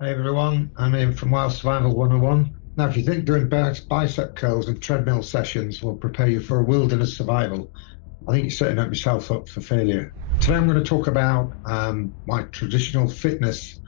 Hey everyone, I'm Ian from Wild Survival 101. Now, if you think doing bicep curls and treadmill sessions will prepare you for a wilderness survival, I think you're setting up yourself up for failure. Today, I'm going to talk about why traditional fitness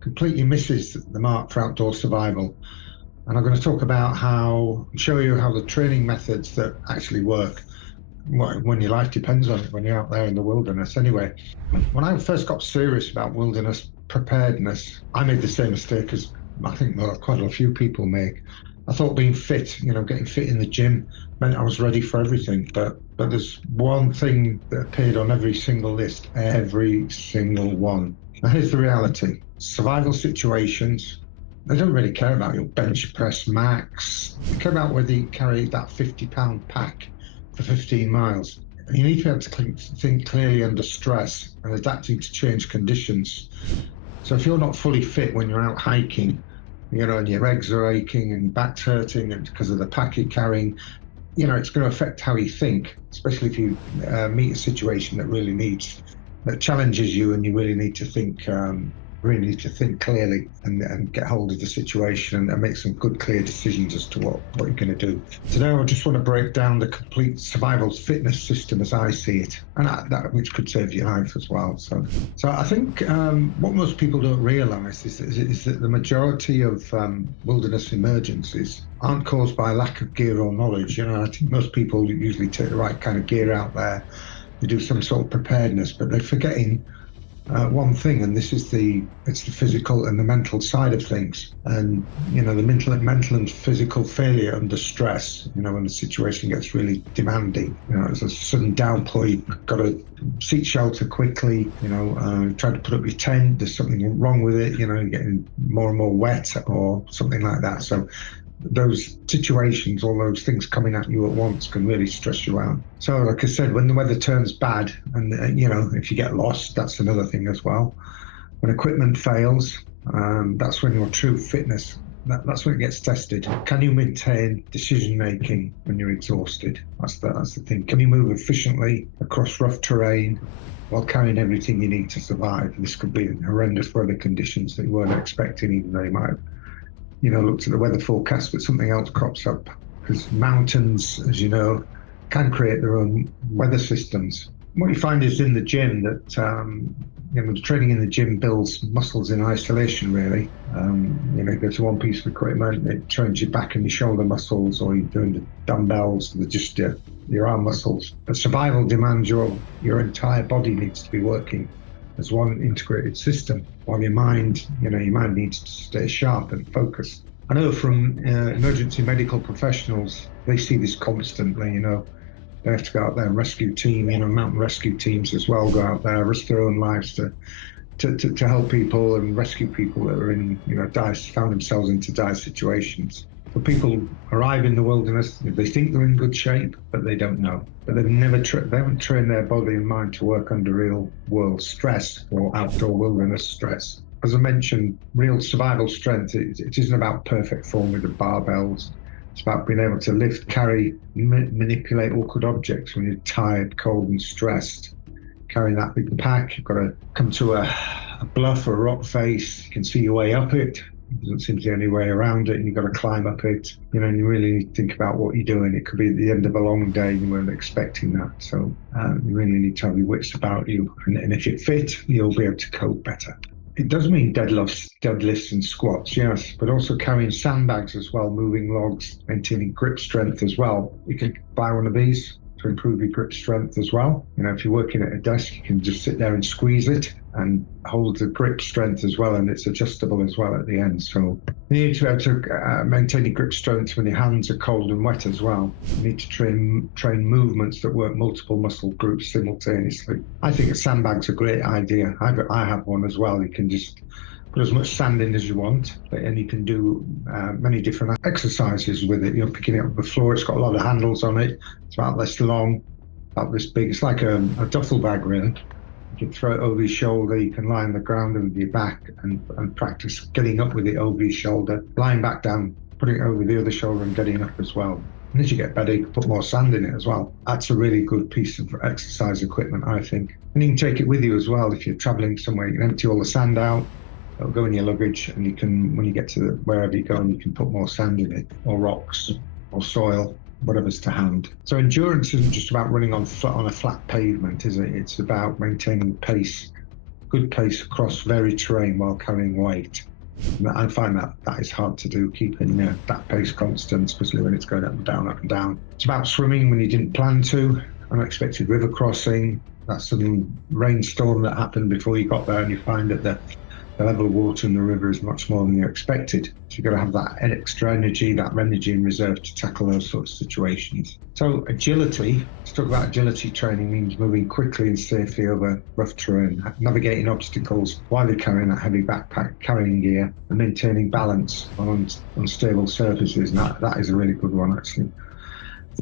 completely misses the mark for outdoor survival. And I'm going to talk about show you how the training methods that actually work when your life depends on it, when you're out there in the wilderness. Anyway, when I first got serious about wilderness preparedness, I made the same mistake as I think quite a few people make. I thought being fit, getting fit in the gym meant I was ready for everything. But there's one thing that appeared on every single list, every single one. Now here's the reality. Survival situations, they don't really care about your bench press max. They care about whether you carry that 50-pound pack for 15 miles. You need to be able to think clearly under stress and adapting to changed conditions. So if you're not fully fit when you're out hiking, and your legs are aching and your back's hurting and because of the pack you're carrying, it's going to affect how you think, especially if you meet a situation that challenges you and you really need to think clearly and get hold of the situation and make some good, clear decisions as to what you're going to do. Today, I just want to break down the complete survival fitness system as I see it, and that which could save your life as well. So I think what most people don't realise is that the majority of wilderness emergencies aren't caused by lack of gear or knowledge. I think most people usually take the right kind of gear out there. They do some sort of preparedness, but they're forgetting one thing, and this is it's the physical and the mental side of things. And the mental and physical failure under stress, when the situation gets really demanding, it's a sudden downpour, you've got to seek shelter quickly, try to put up your tent, there's something wrong with it, you're getting more and more wet or something like that. So those situations, all those things coming at you at once can really stress you out. So like I said, when the weather turns bad and if you get lost, that's another thing as well. When equipment fails, that's when your true fitness, that's when it gets tested. Can you maintain decision making when you're exhausted? That's the thing. Can you move efficiently across rough terrain while carrying everything you need to survive? This could be horrendous weather conditions that you weren't expecting, even though you might have looked at the weather forecast, but something else crops up, because mountains, as you know, can create their own weather systems. What you find is in the gym that the training in the gym builds muscles in isolation, really. You go to one piece of equipment, it trains your back and your shoulder muscles, or you're doing the dumbbells, they're just your arm muscles. But survival demands your entire body needs to be working as one integrated system, while your mind needs to stay sharp and focused. I know from emergency medical professionals, they see this constantly. They have to go out there and rescue team, mountain rescue teams as well, go out there, risk their own lives to help people and rescue people that are in, found themselves into dire situations. So people arrive in the wilderness, they think they're in good shape, but they don't know. But they haven't trained their body and mind to work under real world stress or outdoor wilderness stress. As I mentioned, real survival strength, it isn't about perfect form with the barbells. It's about being able to lift, carry, manipulate awkward objects when you're tired, cold and stressed. Carrying that big pack, you've got to come to a bluff or a rock face, you can see your way up it. There doesn't seem to be any way around it, and you've got to climb up it. And you really need to think about what you're doing. It could be at the end of a long day, you weren't expecting that. So you really need to have your wits about you. And if you're fit, you'll be able to cope better. It does mean deadlifts and squats, yes, but also carrying sandbags as well, moving logs, maintaining grip strength as well. You can buy one of these to improve your grip strength as well. If you're working at a desk, you can just sit there and squeeze it and hold the grip strength as well, and it's adjustable as well at the end. So you need to be able to maintain your grip strength when your hands are cold and wet as well. You need to train movements that work multiple muscle groups simultaneously. I think a sandbag's a great idea. I have one as well. You can just put as much sand in as you want, and you can do many different exercises with it. You're picking it up the floor. It's got a lot of handles on it. It's about this long, about this big. It's like a duffel bag, really. You can throw it over your shoulder. You can lie on the ground with your back and practice getting up with it over your shoulder, lying back down, putting it over the other shoulder and getting up as well. And as you get better, you can put more sand in it as well. That's a really good piece of exercise equipment, I think. And you can take it with you as well. If you're traveling somewhere, you can empty all the sand out, It'll go in your luggage, and you can, when you get to wherever you go, you can put more sand in it, or rocks, or soil, whatever's to hand. So endurance isn't just about running on a flat pavement, is it? It's about maintaining pace, good pace across varied terrain while carrying weight. And I find that is hard to do, keeping that pace constant, especially when it's going up and down, up and down. It's about swimming when you didn't plan to, unexpected river crossing, that sudden rainstorm that happened before you got there, and you find that the level of water in the river is much more than you expected. So you've got to have that extra energy, that energy in reserve to tackle those sorts of situations. So agility, let's talk about agility training, means moving quickly and safely over rough terrain, navigating obstacles while you're carrying that heavy backpack, carrying gear, and maintaining balance on unstable surfaces. And that is a really good one, actually.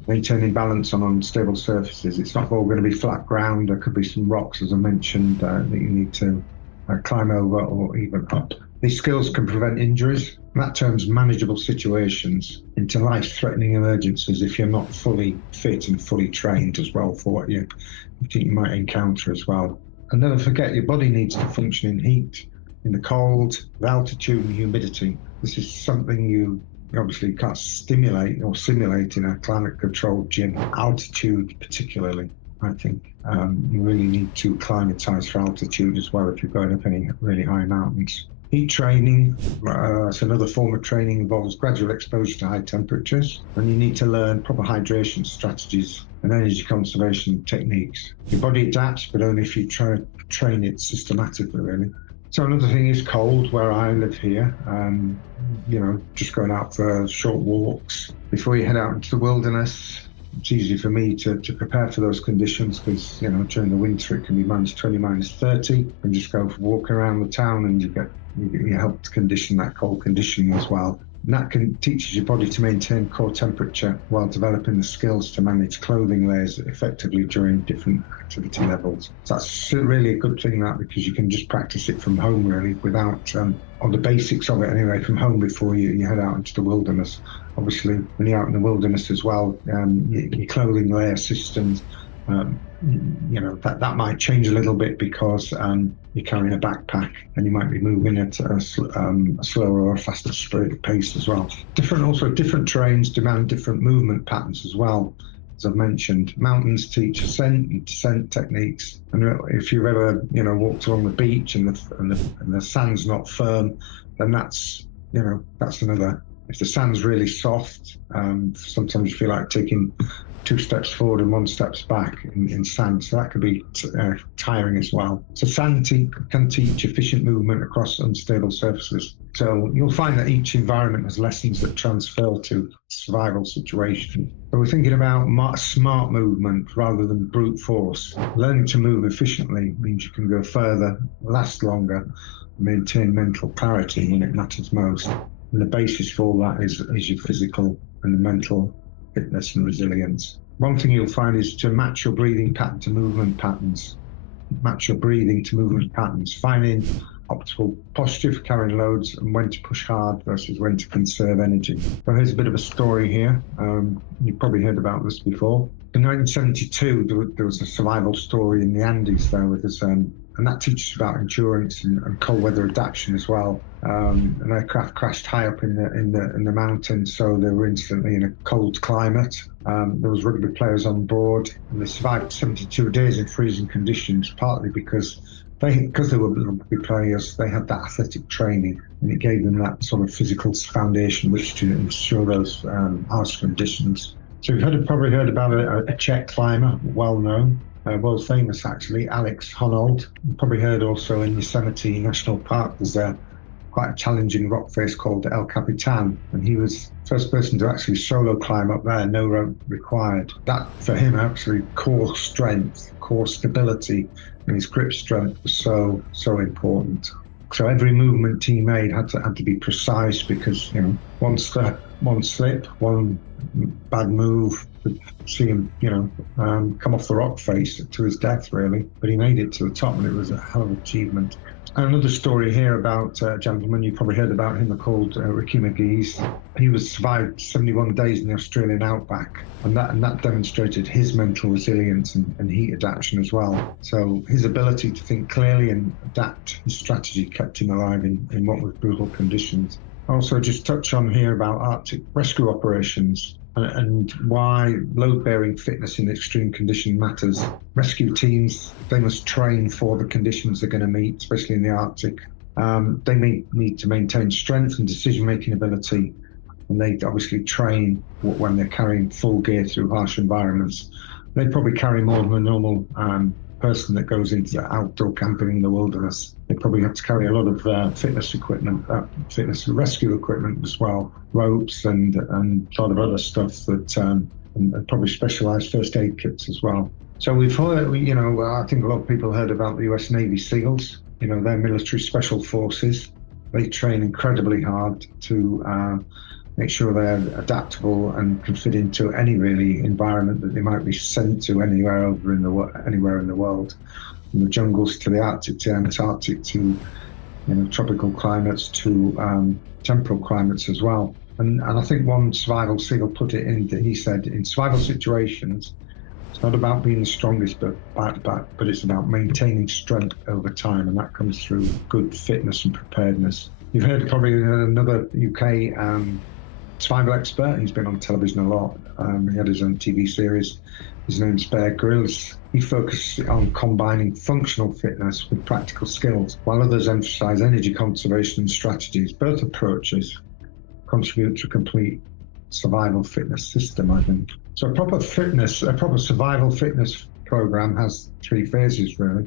Maintaining balance on unstable surfaces. It's not all going to be flat ground. There could be some rocks, as I mentioned, that you need to climb over or even up. These skills can prevent injuries, and that turns manageable situations into life-threatening emergencies if you're not fully fit and fully trained as well for what you think you might encounter as well. And never forget, your body needs to function in heat, in the cold, with altitude and humidity. This is something you obviously can't stimulate or simulate in a climate-controlled gym. Altitude particularly, I think. You really need to acclimatise for altitude as well if you're going up any really high mountains. Heat training, it's another form of training, involves gradual exposure to high temperatures, and you need to learn proper hydration strategies and energy conservation techniques. Your body adapts, but only if you try to train it systematically, really. So another thing is cold, where I live here. Just going out for short walks before you head out into the wilderness. It's easy for me to prepare for those conditions because, during the winter it can be -20, -30, and just go for a walk around the town and you help to condition that cold condition as well. And that teaches your body to maintain core temperature while developing the skills to manage clothing layers effectively during different activity levels. So that's really a good thing, that, because you can just practice it from home really without, on the basics of it anyway, from home before you head out into the wilderness. Obviously, when you're out in the wilderness as well, your clothing layer systems, that might change a little bit because you're carrying a backpack and you might be moving at a slower or a faster pace as well. Different terrains demand different movement patterns as well. As I've mentioned, mountains teach ascent and descent techniques. And if you've ever, walked along the beach and the sand's not firm, then that's another. If the sand's really soft, sometimes you feel like taking 2 steps forward and 1 step back in sand, so that could be tiring as well. So sand can teach efficient movement across unstable surfaces. So you'll find that each environment has lessons that transfer to survival situations. So we're thinking about smart movement rather than brute force. Learning to move efficiently means you can go further, last longer, and maintain mental clarity when it matters most. And the basis for all that is your physical and mental fitness and resilience. One thing you'll find is to match your breathing pattern to movement patterns. Finding optimal posture for carrying loads and when to push hard versus when to conserve energy. So here's a bit of a story here. You've probably heard about this before. In 1972, there was a survival story in the Andes there with us, and that teaches about endurance and cold weather adaptation as well. An aircraft crashed high up in the mountains, so they were instantly in a cold climate. There was rugby players on board, and they survived 72 days in freezing conditions, partly because they were rugby players. They had that athletic training, and it gave them that sort of physical foundation which to ensure those harsh conditions. So you've probably heard about a Czech climber, well known. World famous actually, Alex Honnold. You probably heard also in Yosemite National Park there's quite a challenging rock face called El Capitan, and he was the first person to actually solo climb up there, no rope required. That for him actually core strength, core stability, and his grip strength was so important. So every movement he made had to be precise because one step, one slip, one bad move could see him come off the rock face to his death really. But he made it to the top, and it was a hell of an achievement. Another story here about a gentleman, you probably heard about him, called Ricky McGee's. He survived 71 days in the Australian outback, and that demonstrated his mental resilience and heat adaptation as well. So his ability to think clearly and adapt his strategy kept him alive in what was brutal conditions. Also, just touch on here about Arctic rescue operations and why load-bearing fitness in extreme condition matters. Rescue teams, they must train for the conditions they're going to meet, especially in the Arctic. They need to maintain strength and decision-making ability, and they obviously train when they're carrying full gear through harsh environments. They probably carry more than a normal person that goes into outdoor camping in the wilderness. They probably have to carry a lot of fitness equipment, fitness and rescue equipment as well, ropes and a lot of other stuff that, and probably specialized first aid kits as well. So we've heard, I think a lot of people heard about the US Navy SEALs. They're military special forces. They train incredibly hard to make sure they're adaptable and can fit into any really environment that they might be sent to anywhere in the world, from the jungles to the Arctic to Antarctic to tropical climates to temperate climates as well. And I think one survival SEAL put it in, he said, in survival situations, it's not about being the strongest but it's about maintaining strength over time, and that comes through good fitness and preparedness. You've heard probably another UK survival expert. He's been on television a lot. He had his own TV series. His name's Bear Grylls. He focuses on combining functional fitness with practical skills, while others emphasize energy conservation and strategies. Both approaches contribute to a complete survival fitness system, I think. So a proper survival fitness program has 3 phases, really.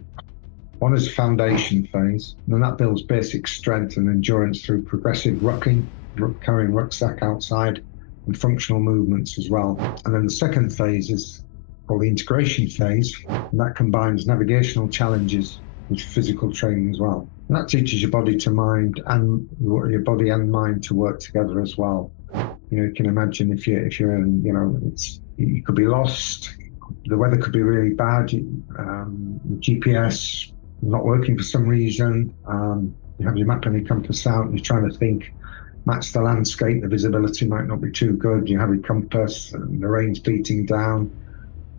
One is a foundation phase, and then that builds basic strength and endurance through progressive rucking, carrying rucksack outside, and functional movements as well. And then the second phase is called the integration phase, and that combines navigational challenges with physical training as well. And that teaches your body and mind to work together as well. You can imagine if you're in, you could be lost. The weather could be really bad. The GPS not working for some reason. You have your map and your compass out, and you're trying to think, match the landscape. The visibility might not be too good. You have your compass, and the rain's beating down.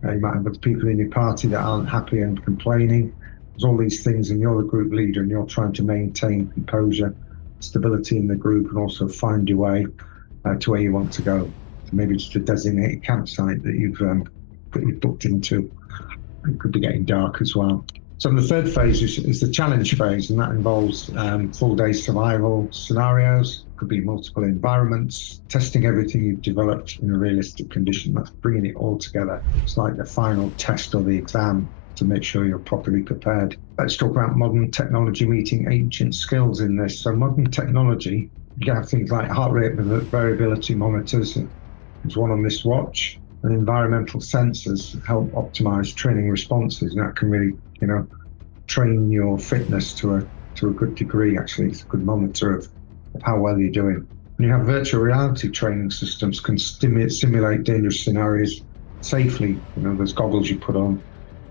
You might have other people in your party that aren't happy and complaining. There's all these things, and you're the group leader, and you're trying to maintain composure, stability in the group, and also find your way to where you want to go. So maybe just a designated campsite that you've booked into. It could be getting dark as well. So the third phase is the challenge phase, and that involves full-day survival scenarios. Could be multiple environments, testing everything you've developed in a realistic condition. That's bringing it all together. It's like the final test or the exam to make sure you're properly prepared. Let's talk about modern technology meeting ancient skills in this. So modern technology, you have things like heart rate variability monitors. There's one on this watch, and environmental sensors help optimize training responses, and that can really, train your fitness to a good degree. Actually, it's a good monitor of how well you're doing. And you have virtual reality training systems can simulate dangerous scenarios safely. There's goggles you put on,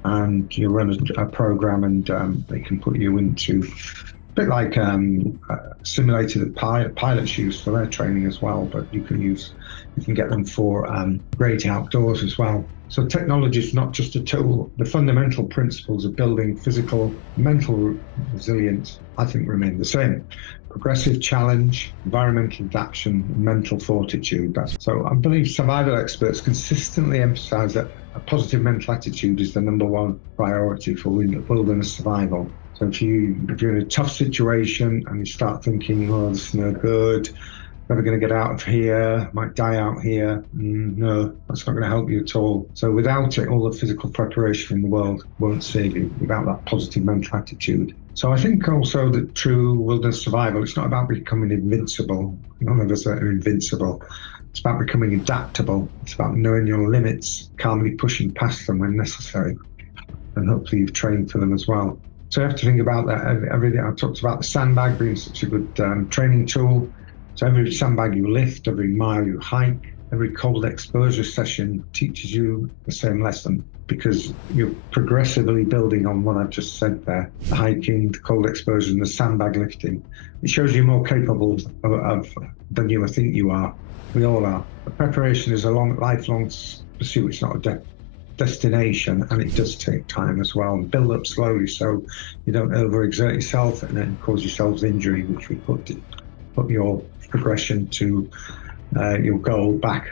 and you run a program, and they can put you into a bit like simulated pilots use for their training as well. But you can get them for great outdoors as well. So technology is not just a tool. The fundamental principles of building physical, mental resilience, I think, remain the same. Progressive challenge, environmental adaptation, mental fortitude. So I believe survival experts consistently emphasize that a positive mental attitude is the #1 priority for wilderness survival. So if you're in a tough situation and you start thinking, oh, this is no good, never going to get out of here, might die out here, no, that's not going to help you at all. So without it, all the physical preparation in the world won't save you without that positive mental attitude. So I think also that true wilderness survival, it's not about becoming invincible. None of us are invincible. It's about becoming adaptable. It's about knowing your limits, calmly pushing past them when necessary. And hopefully you've trained for them as well. So you have to think about that. Everything I talked about, the sandbag being such a good training tool. So every sandbag you lift, every mile you hike, every cold exposure session teaches you the same lesson. because you're progressively building on what I've just said there, the hiking, the cold exposure, and the sandbag lifting. It shows you're more capable than you think you are. We all are. But preparation is a lifelong pursuit. It's not a destination, and it does take time as well, and build up slowly so you don't overexert yourself and then cause yourselves injury, which will put your progression to your goal back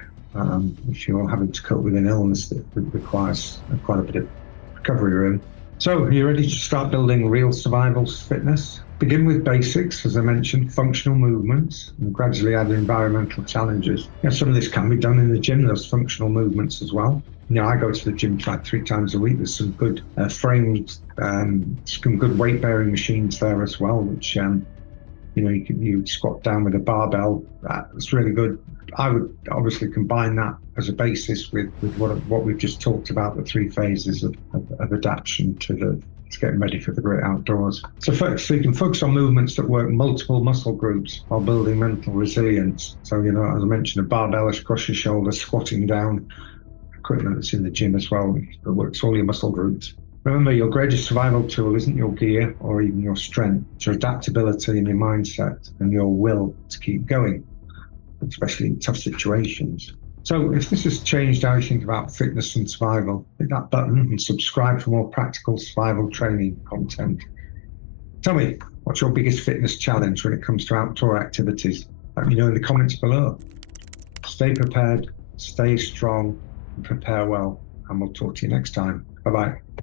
if you're having to cope with an illness that requires quite a bit of recovery room. So are you ready to start building real survival fitness? Begin with basics, as I mentioned, functional movements, and gradually add environmental challenges. Some of this can be done in the gym, those functional movements as well. I go to the gym like 3 times a week. There's some good framed, some good weight-bearing machines there as well, which you squat down with a barbell. That's really good. I would obviously combine that as a basis with what we've just talked about, the 3 phases of adaptation to getting ready for the great outdoors. So you can focus on movements that work multiple muscle groups while building mental resilience. So, as I mentioned, a barbell across your shoulder, squatting down, equipment that's in the gym as well, that works all your muscle groups. Remember, your greatest survival tool isn't your gear or even your strength. It's your adaptability and your mindset and your will to keep going, especially in tough situations. So if this has changed how you think about fitness and survival, hit that button and subscribe for more practical survival training content. Tell me, what's your biggest fitness challenge when it comes to outdoor activities? Let me know in the comments below. Stay prepared, stay strong, and prepare well, and we'll talk to you next time. Bye-bye.